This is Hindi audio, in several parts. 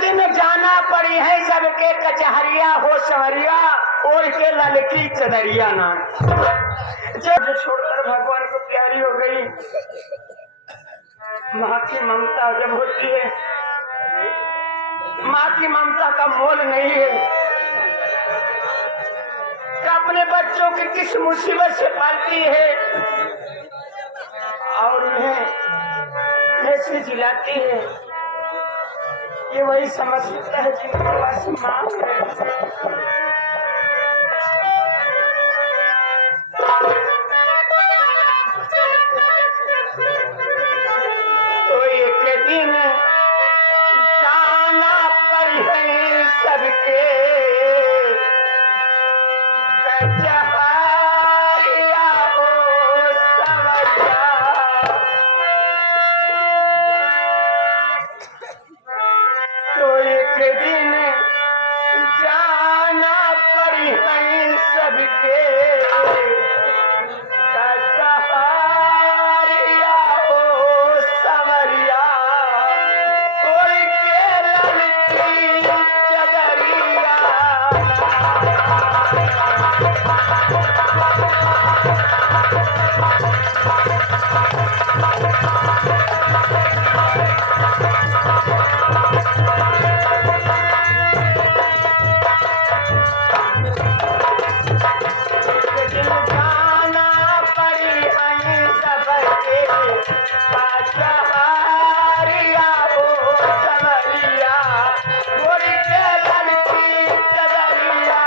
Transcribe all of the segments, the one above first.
दिन जाना पड़ी है सबके कचहरिया हो संवरिया और के ललकी चदरिया ना जब छोड़कर भगवान को प्यारी हो गई। माँ की ममता जब होती है, माँ की ममता का मोल नहीं है कि अपने बच्चों की किस मुसीबत से पालती है और उन्हें कैसे जिलाती है, ये वही समझ सकता है जिनके पास माँ है। तो एक दिन जाना पड़ी है सबके कचहरिया हो संवरिया। तो एक दिन जाना पड़ी है सबके कचहरिया हो संवरिया। कोई के ललकी चदरिया जाना पड़ी है सबके कचहरिया हो संवरिया। कोई के ललकी चदरिया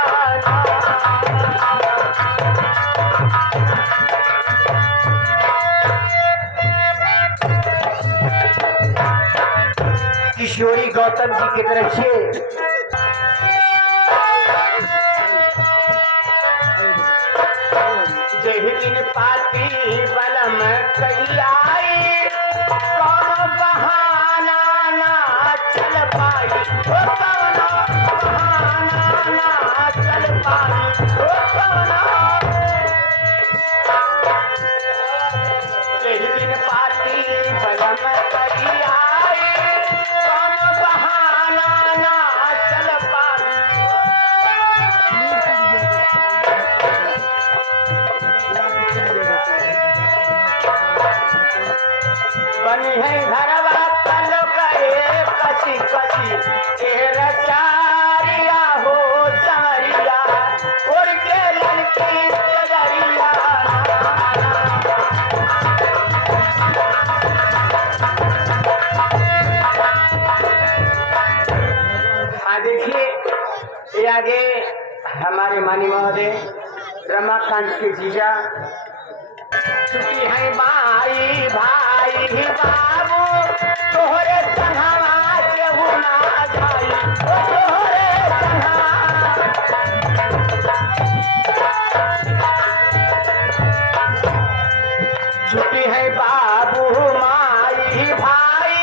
किशोरी गौतम जी की तरफ से जहिन पाती बलम कई कौनो बहाना ना चल पाई, कौनो बहाना ना चल पाई, जहिन पाती बलम कई कौनो बहाना ना चल पाई। बनी है घरवा कल करे कसी कसी ए रचारिया हो संवरिया। उड़ के ललकी चदरिया देखिए ये आगे हमारे मानी महोदय रमाकांत के जीजा छुट्टी है भाई भाई बाबू तोहरे संघवा केहू ना जाई, तोहरे छुट्टी है बाबू माई भाई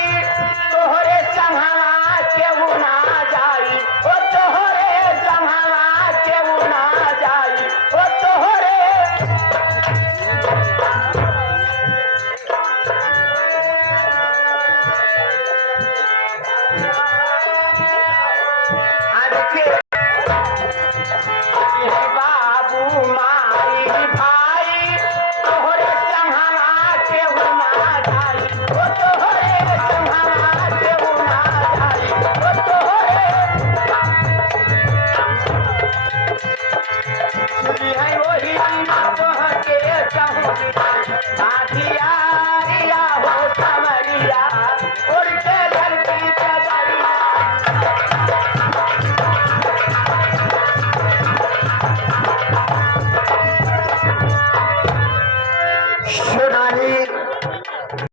तोहरे संघवा केहू ना जाई, तोहरे संघवा केहू ना जाई, तोहरे बाबू माई भाई तोहरे संघवा केहू ना जाई, तोहरे संघवा केहू ना जाई, तोहरे सुनी है वही तोहके कहूँ साथिया हो संवरिया। ओ